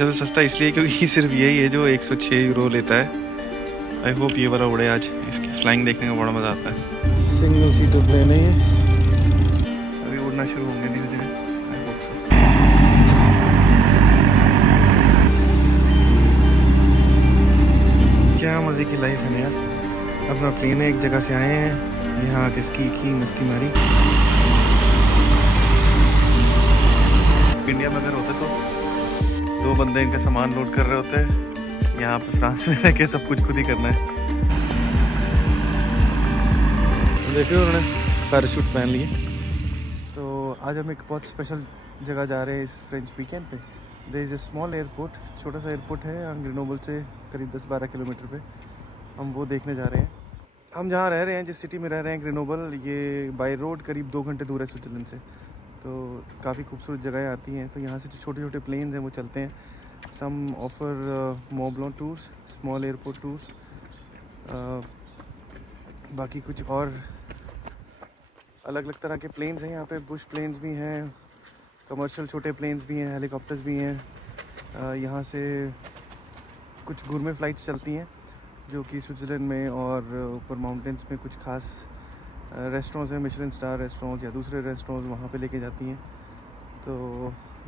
सबसे सस्ता इसलिए क्योंकि सिर्फ यही है जो 106 यूरो लेता है। आई होप ये वाला उड़े आज, इसकी फ्लाइंग देखने का बड़ा मज़ा आता है। सिंगल सीटर प्लेन है ये, अभी उड़ना शुरू होंगे धीरे धीरे। क्या मज़े की लाइफ है यार। अपना प्लेन है, एक जगह से आए हैं, यहाँ आके स्की की, मस्ती मारी। इंडिया में अगर होते तो 2 बंदे इनका सामान लोड कर रहे होते, यहाँ पे फ्रांस में रह के सब कुछ खुद ही करना है। देख रहे हो उन्होंने पैराशूट पहन लिए। तो आज हम एक बहुत स्पेशल जगह जा रहे हैं इस फ्रेंच वीकेंड पे। There is a small airport, छोटा सा एयरपोर्ट है ग्रेनोबल से करीब 10-12 किलोमीटर पे। हम वो देखने जा रहे हैं। हम जहाँ रह रहे हैं, जिस सिटी में रह रहे हैं ग्रेनोबल, ये बाय रोड करीब 2 घंटे दूर है स्विट्ज़रलैंड से। तो काफ़ी खूबसूरत जगहें आती हैं। तो यहाँ से जो छोटे छोटे प्लेन्स हैं वो चलते हैं। Some offer Mont Blanc tours, small airport tours, बाकी कुछ और अलग अलग तरह के प्लेन्स हैं यहाँ पे। बुश प्लेन्स भी हैं, कमर्शियल छोटे प्लेन्स भी हैं, हेलीकॉप्टर्स भी हैं। यहाँ से कुछ गुरमे फ़्लाइट्स चलती हैं जो कि स्विट्ज़रलैंड में और ऊपर माउंटेन्स में कुछ खास रेस्टोरेंट्स हैं, मिशेलिन स्टार रेस्टोरेंट्स या दूसरे रेस्टोरेंट्स, वहाँ पे लेके जाती हैं। तो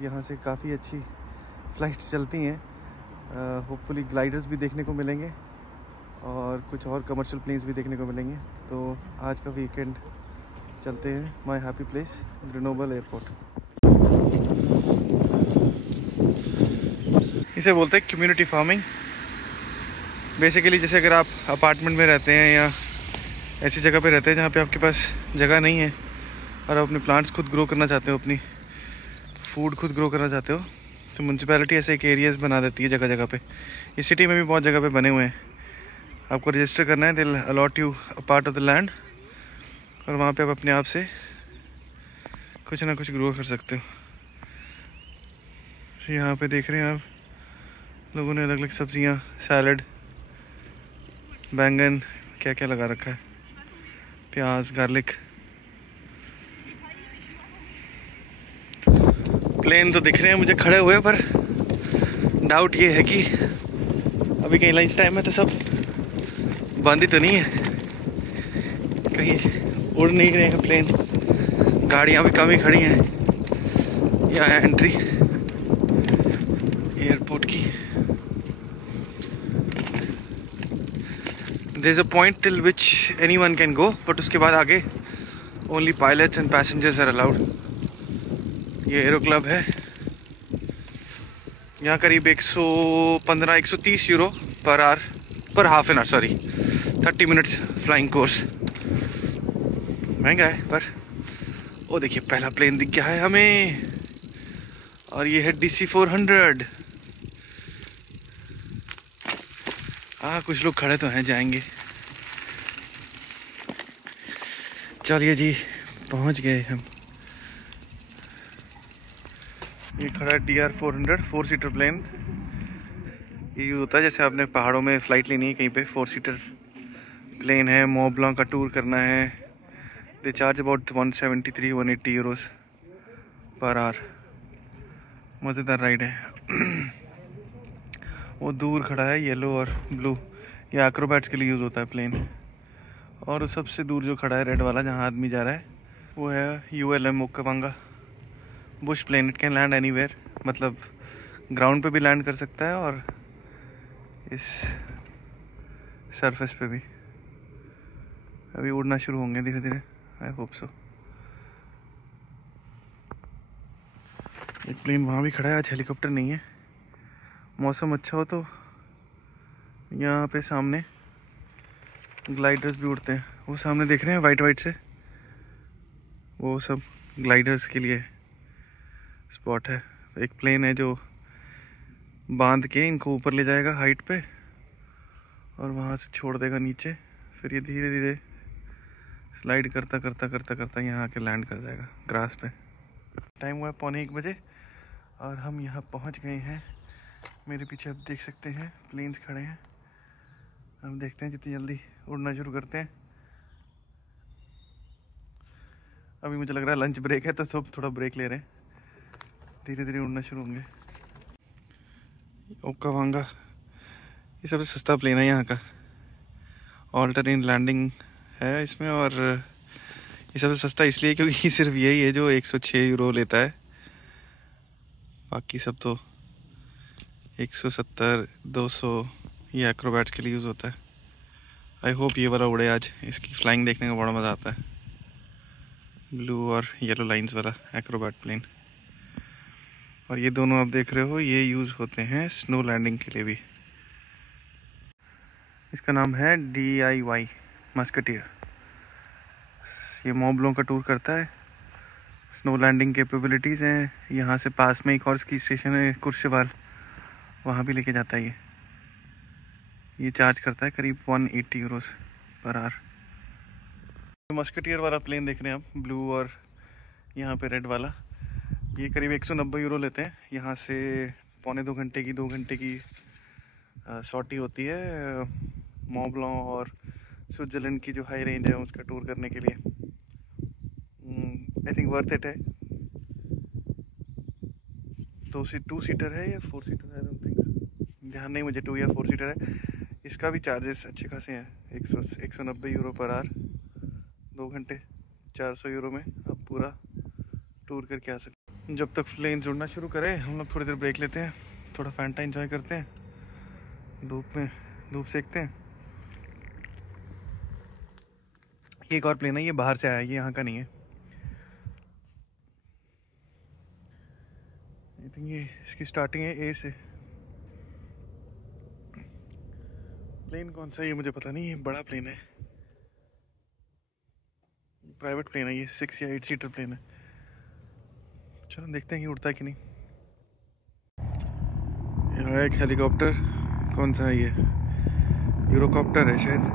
यहाँ से काफ़ी अच्छी फ़्लाइट्स चलती हैं। होपफुली ग्लाइडर्स भी देखने को मिलेंगे और कुछ और कमर्शियल प्लेन्स भी देखने को मिलेंगे। तो आज का वीकेंड चलते हैं my happy place Grenoble airport. इसे बोलते हैं कम्युनिटी फार्मिंग। बेसिकली जैसे अगर आप अपार्टमेंट में रहते हैं या ऐसी जगह पे रहते हैं जहाँ पे आपके पास जगह नहीं है और आप अपने प्लांट्स खुद ग्रो करना चाहते हो, अपनी फूड खुद ग्रो करना चाहते हो, तो म्यूनसिपैलिटी ऐसे एक एरियाज़ बना देती है जगह जगह पे। इस सिटी में भी बहुत जगह पे बने हुए हैं। आपको रजिस्टर करना है, they will a lot you a part of the land, और वहाँ पे आप अपने आप से कुछ ना कुछ ग्रो कर सकते हो। यहाँ पे देख रहे हैं आप, लोगों ने अलग अलग सब्जियाँ, सैलड, बैंगन, क्या क्या लगा रखा है, प्याज, गार्लिक। प्लेन तो दिख रहे हैं मुझे खड़े हुए, पर डाउट ये है कि अभी कहीं लंच टाइम है तो सब बंद ही तो नहीं है, कहीं उड़ नहीं रहे हैं प्लेन। गाड़ियाँ भी कम ही खड़ी हैं। यह है एंट्री एयरपोर्ट की। There is a point till which anyone can go, but उसके बाद आगे only pilots and passengers are allowed। ये एरो क्लब है। यहाँ करीब 115-130 यूरो पर आवर, पर half an hour, sorry 30 minutes flying course. महंगा है पर वो देखिए पहला प्लेन दिख गया है हमें, और ये है DC-400। कुछ लोग खड़े तो हैं, जाएंगे। चलिए जी, पहुंच गए हम। ये खड़ा है DR-400, 4 सीटर प्लेन। ये यूज़ होता है जैसे आपने पहाड़ों में फ़्लाइट लेनी है कहीं पे, 4 सीटर प्लेन है, मोंट ब्लांक का टूर करना है। They charge about 173-180 Euros per hour. मज़ेदार राइड है। वो दूर खड़ा है येलो और ब्लू, ये एक्रोबैट्स के लिए यूज़ होता है प्लेन। और सबसे दूर जो खड़ा है रेड वाला, जहाँ आदमी जा रहा है, वो है ULM Okavango bush plane. It can land anywhere, मतलब ग्राउंड पे भी लैंड कर सकता है और इस सरफेस पे भी। अभी उड़ना शुरू होंगे धीरे धीरे, आई होप सो। एक प्लेन वहाँ भी खड़ा है, आज हेलीकॉप्टर नहीं है। मौसम अच्छा हो तो यहाँ पे सामने ग्लाइडर्स भी उड़ते हैं। वो सामने देख रहे हैं वाइट वाइट से, वो सब ग्लाइडर्स के लिए स्पॉट है। एक प्लेन है जो बांध के इनको ऊपर ले जाएगा हाइट पे और वहाँ से छोड़ देगा नीचे, फिर ये धीरे धीरे स्लाइड करता करता करता करता यहाँ आके लैंड कर जाएगा ग्रास पे। टाइम हुआ है 1:45 बजे और हम यहाँ पहुँच गए हैं। मेरे पीछे आप देख सकते हैं प्लेन्स खड़े हैं। हम देखते हैं जितनी जल्दी उड़ना शुरू करते हैं। अभी मुझे लग रहा है लंच ब्रेक है तो सब थोड़ा ब्रेक ले रहे हैं, धीरे धीरे उड़ना शुरू होंगे। ओकावांगा ये सबसे सस्ता प्लेन है यहाँ का। ऑल टेरेन लैंडिंग है इसमें, और ये सबसे सस्ता इसलिए क्योंकि सिर्फ यही है जो 106 यूरो लेता है। बाकी सब तो 170, 200 ये एक्रोबैट्स के लिए यूज़ होता है। आई होप ये वाला उड़े आज, इसकी फ्लाइंग देखने का बड़ा मज़ा आता है। ब्लू और येलो लाइंस वाला एक्रोबैट प्लेन। और ये दोनों आप देख रहे हो, ये यूज़ होते हैं स्नो लैंडिंग के लिए भी। इसका नाम है DIY मस्कटियर। ये मॉबलों का टूर करता है। स्नो लैंडिंग कैपेबिलिटीज़ हैं। यहाँ से पास में एक और स्की स्टेशन है कुर्शेवाल, वहाँ भी लेके जाता है ये चार्ज करता है करीब 180 यूरोस पर आवर। मस्कटियर वाला प्लेन देख रहे हैं आप, ब्लू और यहाँ पे रेड वाला, ये करीब 190 यूरो लेते हैं। यहाँ से 2 घंटे की सॉर्टी होती है मॉन्ट ब्लांक और स्विट्ज़रलैंड की जो हाई रेंज है उसका टूर करने के लिए। आई थिंक वर्थ इट है। 2 सीटर है या 4 सीटर है, आई डोंट थिंक, ध्यान नहीं मुझे, 2 या 4 सीटर है। इसका भी चार्जेस अच्छे खासे हैं, 190 यूरो पर आवर, 2 घंटे 400 यूरो में आप पूरा टूर करके आ सकते। जब तक प्लेन जुड़ना शुरू करे हम लोग थोड़ी देर ब्रेक लेते हैं, थोड़ा फैंटा एंजॉय करते हैं, धूप सेकते हैं। ये एक और प्लेन है, ये बाहर से आया है, ये यहाँ का नहीं है। आई थिंक ये इसकी स्टार्टिंग है A से। प्लेन कौन सा है ये मुझे पता नहीं, ये बड़ा प्लेन है, प्राइवेट प्लेन है ये, 6 या 8 सीटर प्लेन है। चलो देखते हैं कि उड़ता है कि नहीं। यहाँ एक हेलीकॉप्टर, कौन सा है ये, यूरोकॉप्टर है शायद।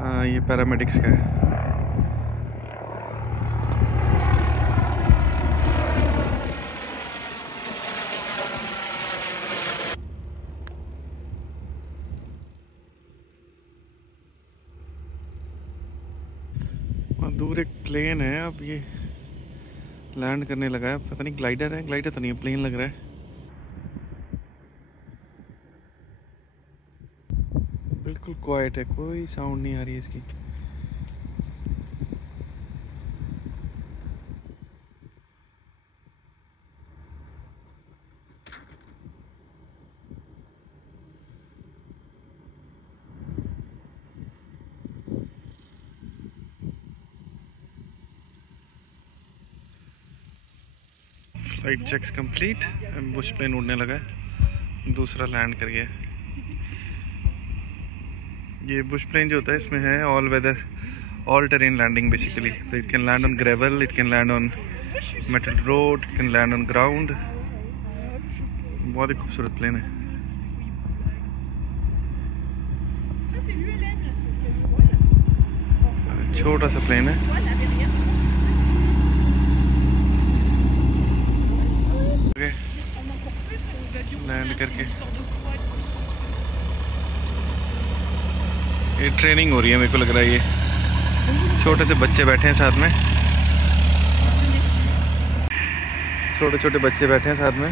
हाँ ये पैरामेडिक्स का है। दूर एक प्लेन है, अब ये लैंड करने लगा है, पता नहीं ग्लाइडर है, ग्लाइडर तो नहीं है, प्लेन लग रहा है। बिल्कुल क्वाइट है, कोई साउंड नहीं आ रही है इसकी। Flight checks complete, bush plane उड़ने लगा है, दूसरा लैंड कर गया। ये बुश प्लेन जो होता है इसमें है all weather, all terrain landing basically. तो it can land on gravel, it can land on metal road, it can land on ground. बहुत ही खूबसूरत प्लेन है। छोटा सा प्लेन है। लैंड करके ये ट्रेनिंग हो रही है, मेरे को लग रहा है ये छोटे से बच्चे बैठे हैं साथ में, छोटे छोटे बच्चे बैठे हैं साथ में,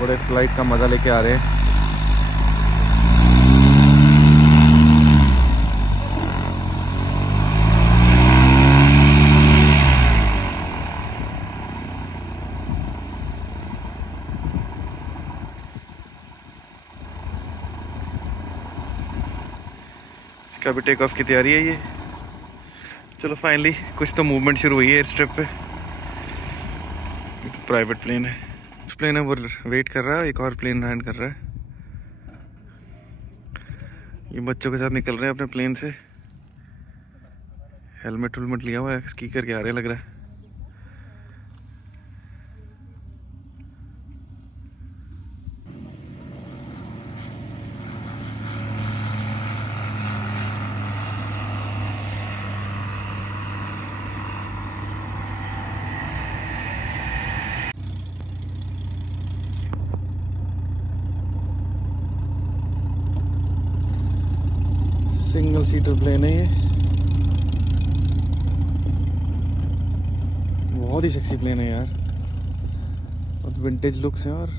बड़े फ्लाइट का मज़ा लेके आ रहे हैं। इसका भी टेक ऑफ की तैयारी है ये। चलो फाइनली कुछ तो मूवमेंट शुरू हुई है एयर स्ट्रिप पे। ये तो प्राइवेट प्लेन है, कुछ प्लेन है वो वेट कर रहा है, एक और प्लेन लैंड कर रहा है। ये बच्चों के साथ निकल रहे हैं अपने प्लेन से, हेलमेट वेलमेट लिया हुआ है, स्की करके आ रहे लग रहा है। सिंगल सीटर प्लेन है ये, बहुत ही सेक्सी प्लेन है यार। बहुत विंटेज लुक्स हैं। और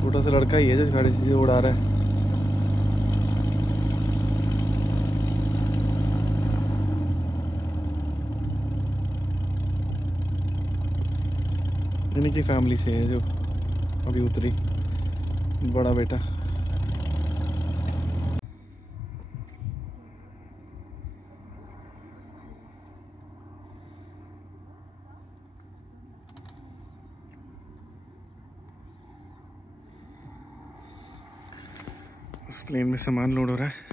छोटा सा लड़का ही है जो गाड़ी से उड़ा रहा है। इन्हीं की फैमिली से है जो अभी उतरी, बड़ा बेटा। उस प्लेन में सामान लोड हो रहा है।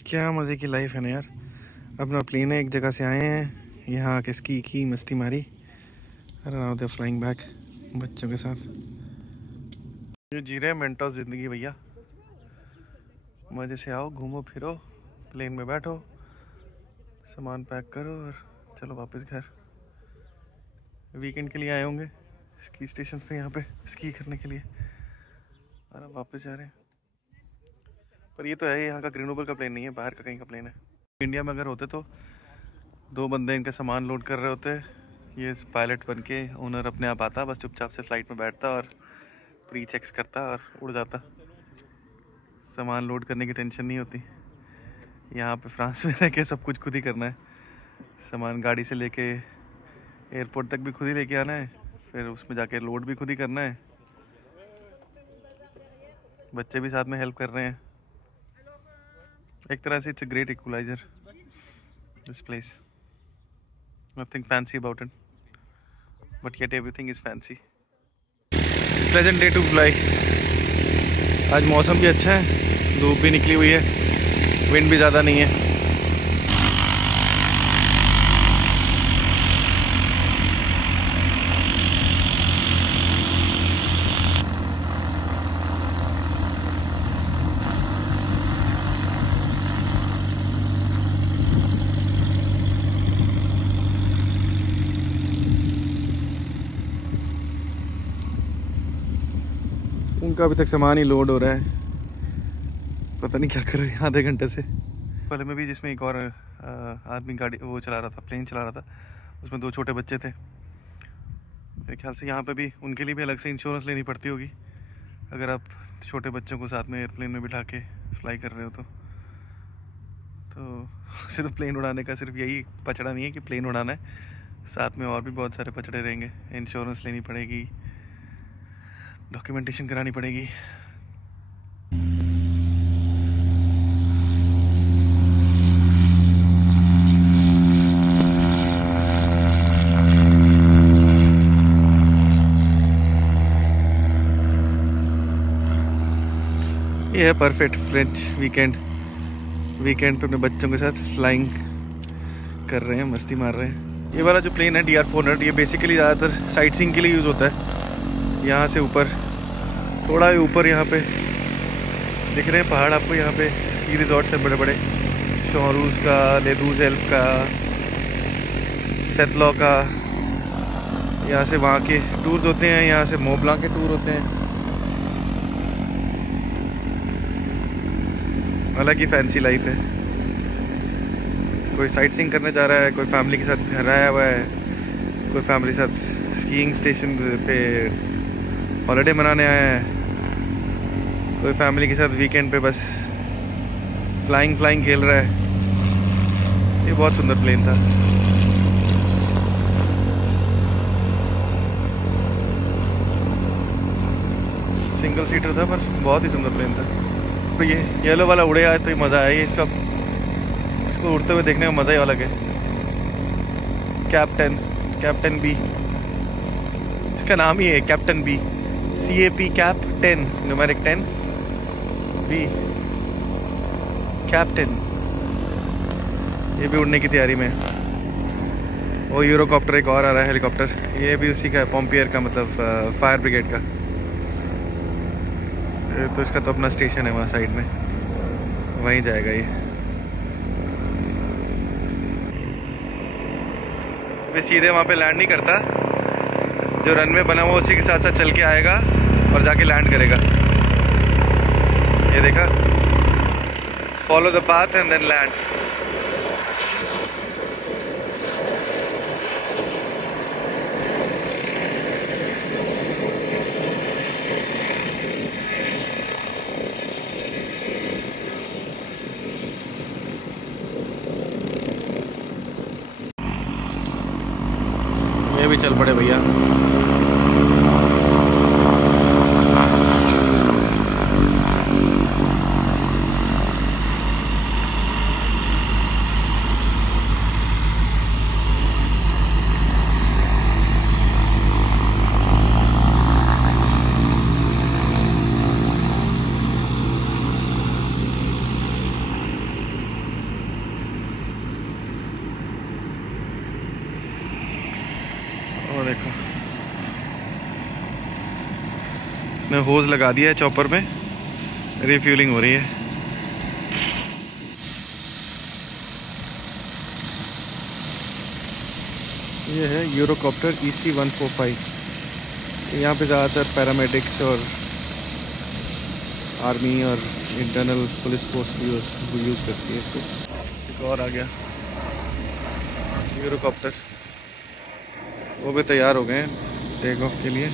क्या मज़े की लाइफ है ना यार। अपना प्लेन है, एक जगह से आए हैं, यहाँ आके स्की की मस्ती मारी, और फ्लाइंग बैक बच्चों के साथ। जो जी रहे हैं मेंटोस ज़िंदगी भैया। मज़े से आओ, घूमो फिरो, प्लेन में बैठो, सामान पैक करो और चलो वापस घर। वीकेंड के लिए आए होंगे स्की स्टेशन पे यहाँ पे स्की करने के लिए, और अब वापस जा रहे हैं। पर ये तो है, यहाँ का ग्रीनोबल का प्लेन नहीं है, बाहर का कहीं का प्लेन है। इंडिया में अगर होते तो 2 बंदे इनका सामान लोड कर रहे होते, ये पायलट बन के ओनर अपने आप आता, बस चुपचाप से फ्लाइट में बैठता और प्री चेक्स करता और उड़ जाता। सामान लोड करने की टेंशन नहीं होती। यहाँ पे फ्रांस में रह के सब कुछ खुद ही करना है। सामान गाड़ी से लेके एयरपोर्ट तक भी खुद ही लेके आना है, फिर उसमें जाके लोड भी खुद ही करना है। बच्चे भी साथ में हेल्प कर रहे हैं। एक तरह से it's a great equaliser this place. Nothing fancy about it, but yet everything is fancy. Pleasant day to fly. आज मौसम भी अच्छा है, धूप भी निकली हुई है, विंड भी ज़्यादा नहीं है। उनका अभी तक सामान ही लोड हो रहा है, पता नहीं क्या कर रहे हैं आधे घंटे से। पहले में भी जिसमें एक और आदमी गाड़ी वो चला रहा था, प्लेन चला रहा था, उसमें 2 छोटे बच्चे थे। मेरे ख्याल से यहाँ पे भी उनके लिए भी अलग से इंश्योरेंस लेनी पड़ती होगी अगर आप छोटे बच्चों को साथ में एयरप्लेन में बिठा के फ्लाई कर रहे हो तो सिर्फ प्लेन उड़ाने का सिर्फ यही पचड़ा नहीं है कि प्लेन उड़ाना है, साथ में और भी बहुत सारे पचड़े रहेंगे। इंश्योरेंस लेनी पड़ेगी, डॉक्यूमेंटेशन करानी पड़ेगी। ये है परफेक्ट फ्रेंच वीकेंड पे अपने बच्चों के साथ फ्लाइंग कर रहे हैं, मस्ती मार रहे हैं। ये वाला जो प्लेन है DR-400, ये बेसिकली ज़्यादातर साइट सीइंग के लिए यूज़ होता है। यहाँ से ऊपर थोड़ा ही ऊपर यहाँ पे दिख रहे हैं पहाड़ आपको, यहाँ पे स्की रिजॉर्ट्स हैं बड़े बड़े, शोरूज का, लेदूज एल्प का, सेतलॉ का। यहाँ से वहाँ के टूर्स होते हैं, यहाँ से मोंट ब्लांक के टूर होते हैं। अलग ही फैंसी लाइफ है। कोई साइट सीइंग करने जा रहा है, कोई फैमिली के साथ घर आया हुआ है, कोई फैमिली के साथ स्कीइंग स्टेशन पे हॉलिडे मनाने आया है, कोई फैमिली के साथ वीकेंड पे बस फ्लाइंग खेल रहा है। ये बहुत सुंदर प्लेन था। सिंगल सीटर था पर बहुत ही सुंदर प्लेन था। तो ये येलो वाला उड़े आए तो मज़ा आया। इसको उड़ते हुए देखने का मज़ा ही अलग है। कैप्टन बी, इसका नाम ही है captain B. CAP cap 10 numeric 10 B captain, ये भी उड़ने की तैयारी में है। वो यूरोकॉप्टर एक और आ रहा है हेलीकॉप्टर, ये भी उसी का है, पॉम्पियर का, मतलब फायर ब्रिगेड का। तो इसका तो अपना स्टेशन है वहाँ साइड में, वहीं जाएगा ये। वे सीधे वहाँ पे लैंड नहीं करता, जो रनवे बना हुआ उसी के साथ साथ चल के आएगा और जाके लैंड करेगा। ये देखा, follow the path and then land. ये भी चल पड़े भैया। और देखो, इसने होज लगा दिया है चॉपर में, रिफ्यूलिंग हो रही है। ये है यूरोकॉप्टर EC-145। यहाँ पे ज़्यादातर पैरामेडिक्स और आर्मी और इंटरनल पुलिस फोर्स भी यूज़ करती है इसको। एक और आ गया यूरोकॉप्टर, वो भी तैयार हो गए हैं टेक ऑफ के लिए।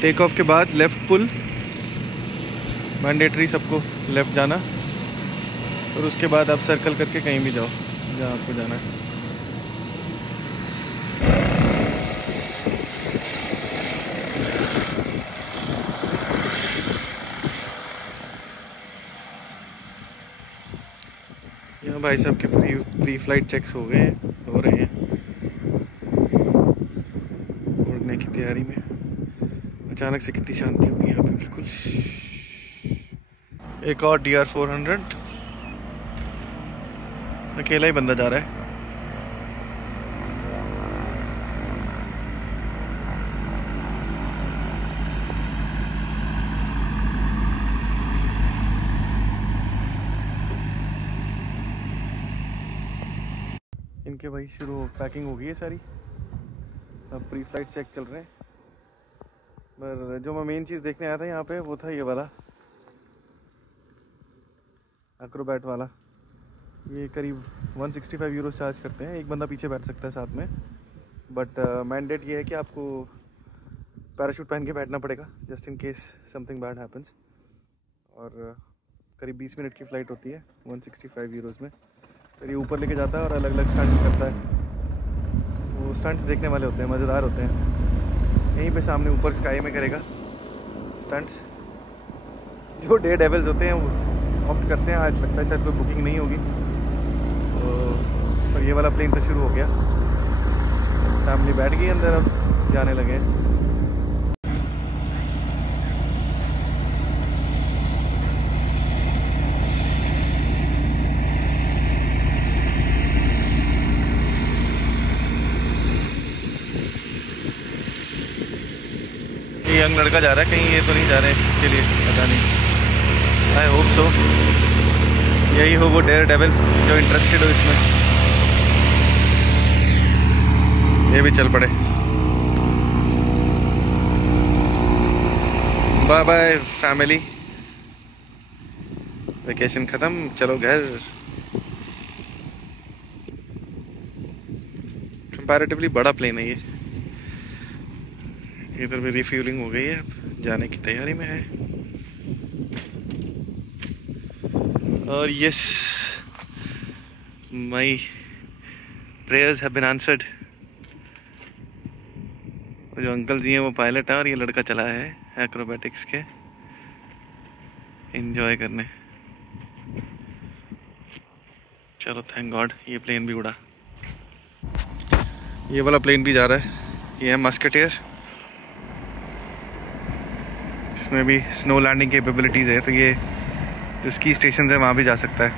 टेक ऑफ के बाद लेफ़्ट पुल मैंडेटरी, सबको लेफ़्ट जाना, और उसके बाद आप सर्कल करके कहीं भी जाओ जहाँ आपको जाना है। यहाँ भाई साहब के प्री फ्लाइट चेक्स हो रहे हैं, उड़ने की तैयारी में। अचानक से कितनी शांति हो गई यहाँ पे, बिल्कुल। एक और DR-400, अकेला ही बंदा जा रहा है। इनके भाई शुरू पैकिंग हो गई है सारी, अब प्री फ्लाइट चेक चल रहे हैं। पर जो मैं मेन चीज़ देखने आया था यहाँ पे, वो था ये वाला एक्रोबैट वाला। ये करीब 165 यूरो चार्ज करते हैं, एक बंदा पीछे बैठ सकता है साथ में। बट मैंडेट ये है कि आपको पैराशूट पहन के बैठना पड़ेगा, just in case something bad happens. और करीब 20 मिनट की फ़्लाइट होती है 165 यूरोज़ में। फिर ये ऊपर लेके जाता है और अलग अलग स्टंट्स करता है। वो स्टंट्स देखने वाले होते हैं, मज़ेदार होते हैं। यहीं पे सामने ऊपर स्काई में करेगा स्टंट्स। जो डे डेविल्स होते हैं वो ऑप्ट करते हैं, आज लगता है शायद कोई बुकिंग नहीं होगी तो। पर ये वाला प्लेन तो शुरू हो गया, फैमिली बैठ गई अंदर, अब जाने लगे। ये यंग लड़का जा रहा है कहीं, ये तो नहीं जा रहे हैं, इसके लिए पता नहीं। आई होप सो यही हो वो डेयर डेविल जो इंटरेस्टेड हो इसमें। ये भी चल पड़े। बाय बाय फैमिली, वेकेशन ख़त्म, चलो घर। कंपैरेटिवली बड़ा प्लेन है ये। इधर भी रिफ्यूलिंग हो गई है, अब जाने की तैयारी में है। और yes, my prayers have been answered. जो अंकल जी हैं वो पायलट हैं और ये लड़का चला है एक्रोबैटिक्स के एंजॉय करने। चलो थैंक गॉड ये प्लेन भी उड़ा। ये वाला प्लेन भी जा रहा है, ये है मस्केटियर। इसमें भी स्नो लैंडिंग कैपेबिलिटीज़ है, तो ये जो स्की स्टेशन है वहाँ भी जा सकता है,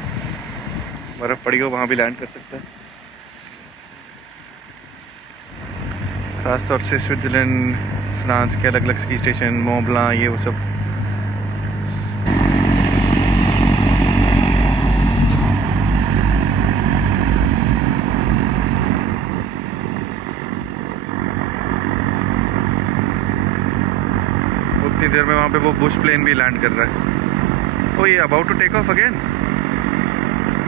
बर्फ़ पड़ी हो वहाँ भी लैंड कर सकता है। ख़ास तौर से स्विट्ज़रलैंड, फ्रांस के अलग अलग स्की स्टेशन, मोंट ब्लांc, ये वो सब। उतनी देर में वहाँ पे वो बुश प्लेन भी लैंड कर रहा है। ओ ये about to take off again,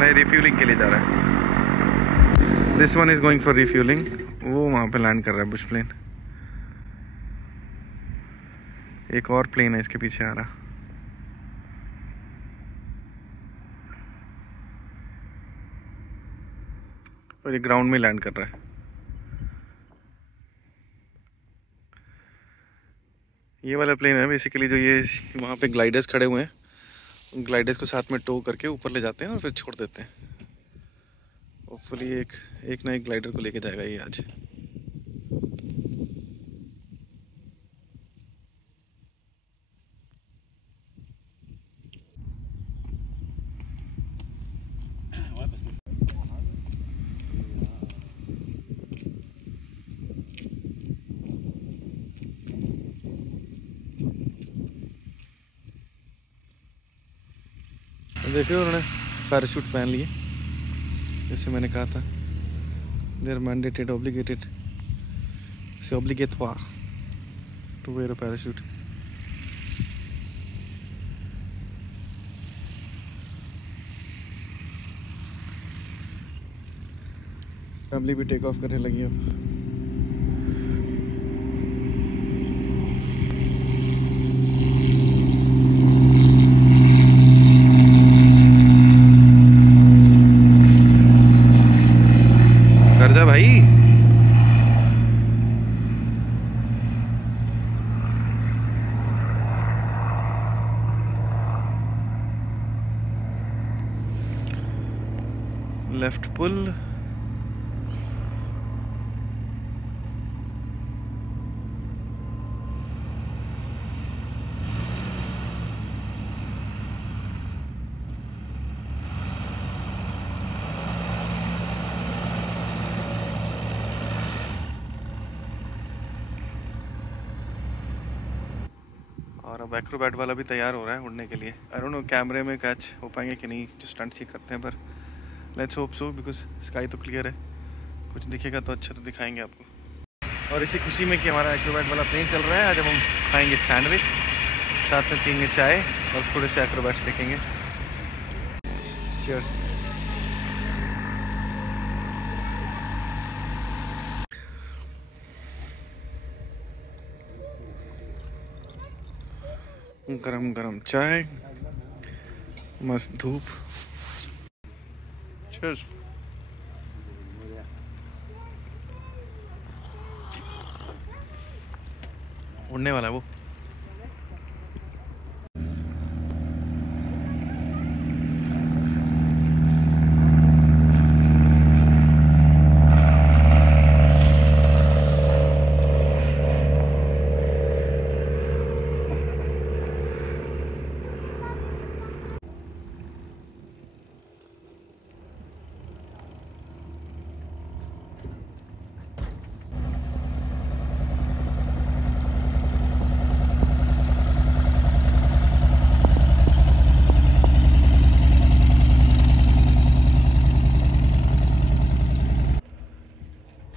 मैं रिफ्यूलिंग के लिए जा रहा है। This one is going for refuelling. वो वहाँ पे लैंड कर रहा है बुश प्लेन। एक और प्लेन है इसके पीछे आ रहा। और ये ग्राउंड में लैंड कर रहा है। ये वाला प्लेन है बेसिकली जो ये वहाँ पे ग्लाइडर्स खड़े हुए हैं, उन ग्लाइडर्स को साथ में टो करके ऊपर ले जाते हैं और फिर छोड़ देते हैं। होपफुली एक ना एक ग्लाइडर को लेके जाएगा ये आज। देख रहे हो उन्होंने पैराशूट पहन लिए, जैसे मैंने कहा था। They are mandated, obligated, c'est obligatoire to wear a parachute. Family भी टेक ऑफ करने लगी अब। कर जा भाई। Left pull. और अब एक्रोबैट वाला भी तैयार हो रहा है उड़ने के लिए। आई डोंट नो कैमरे में कैच हो पाएंगे कि नहीं, जो स्टंट चेक करते हैं, पर let's hope so, because sky तो क्लियर है। कुछ दिखेगा तो अच्छा तो दिखाएंगे आपको। और इसी खुशी में कि हमारा एक्रोबैट वाला प्लेन चल रहा है, आज हम खाएंगे सैंडविच, साथ में पियेंगे चाय और थोड़े से एक्रोबैट्स देखेंगे। चीयर्स। गरम गरम चाय, मस्त धूप। चीयर्स। उड़ने वाला है वो।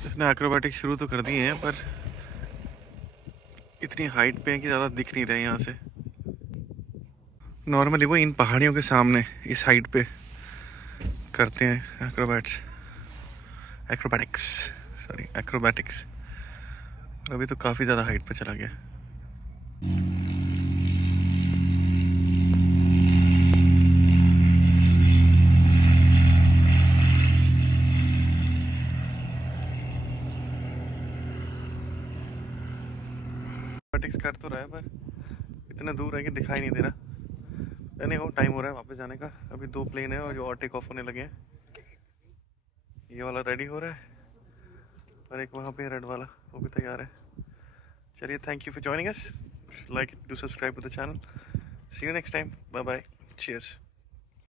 इसने एक्रोबैटिक शुरू तो कर दिए हैं, पर इतनी हाइट पे है कि ज़्यादा दिख नहीं रहे यहाँ से। नॉर्मली वो इन पहाड़ियों के सामने इस हाइट पे करते हैं एक्रोबैटिक्स। अभी तो काफ़ी ज़्यादा हाइट पे चला गया। सिनेमैटिक्स कर तो रहा है पर इतना दूर है कि दिखाई नहीं दे रहा। नहीं हो, टाइम हो रहा है वापस जाने का। अभी 2 प्लेन है और जो और टेक ऑफ होने लगे हैं। ये वाला रेडी हो रहा है और एक वहाँ पे रेड वाला, वो भी तैयार है। चलिए, thank you for joining us, like, do subscribe to the channel. See you next time, bye bye, cheers.